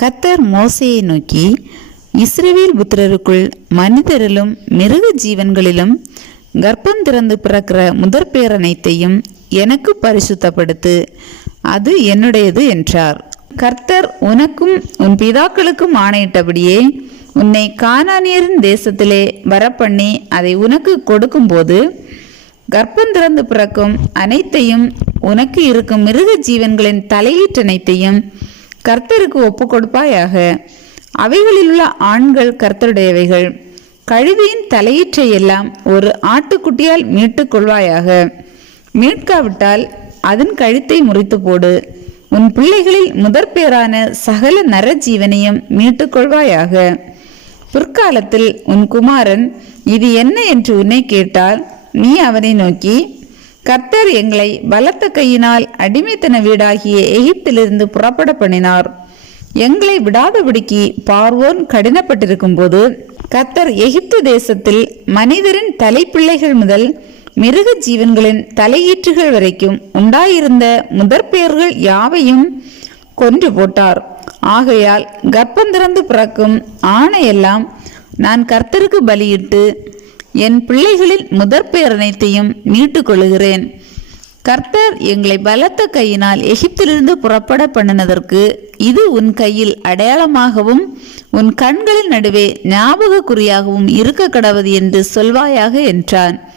கத்தர் மோசையை நோக்கி இஸ்ரவேல் புத்திரருக்குள் மனிதரிலும் மிருக ஜீவன்களிலும் கர்ப்பம் திறந்து பிறக்கிற முதற் பேர் அனைத்தையும் எனக்கு பரிசுத்தப்படுத்து அது என்னுடையது என்றார். கர்த்தர் உனக்கும் உன் பிதாக்களுக்கும் ஆணையிட்டபடியே உன்னை கானானியரின் தேசத்திலே வரப்பண்ணி அதை உனக்கு கொடுக்கும்போது கர்ப்பம் திறந்து பிறக்கும் அனைத்தையும் உனக்கு இருக்கும் மிருக ஜீவன்களின் தலையீற்றனைத்தையும் கர்த்தருக்கு ஒப்பு கொடுப்பாயாக அவைகளிலுள்ள ஆண்கள் கர்த்தருடையவைகள். கழுதியின் தலையீற்றை எல்லாம் ஒரு ஆட்டுக்குட்டியால் மீட்டுக் கொள்வாயாக மீட்காவிட்டால் அதன் கழுத்தை முறித்து போடு உன் பிள்ளைகளில் முதற்பேரான சகல நரஜீவனையும் மீட்டுக் கொள்வாயாக பிற்காலத்தில் உன் குமாரன் இது என்ன? என்று உன்னை கேட்டால் நீ அவனை நோக்கி கர்த்தர் எங்களை பலத்த கையினால் அடிமைத்தன வீடாகிய எகிப்திலிருந்து புறப்பட பண்ணினார். எங்களை விடாதபடிக்கு பார்வோன் கடினப்பட்டிருக்கும் போது கர்த்தர் எகிப்து தேசத்தில் மனிதரின் தலைப்பிள்ளைகள் முதல் மிருக ஜீவன்களின் தலையீற்றுகள் வரைக்கும் உண்டாயிருந்த முதற்பெயர்கள் யாவையும் கொன்று போட்டார். ஆகையால் கர்ப்பம் திறந்து பிறக்கும் ஆணையெல்லாம் நான் கர்த்தருக்கு பலியிட்டு என் பிள்ளைகளின் முதற் அனைத்தையும் மீட்டுக் கொள்கிறேன் கர்த்தர் எங்களை பலத்த கையினால் எகிப்திலிருந்து புறப்பட பண்ணினதற்கு இது உன் கையில் அடையாளமாகவும் உன் கண்களின் நடுவே ஞாபக குறியாகவும் இருக்க கடவது என்று சொல்வாயாக என்றான்.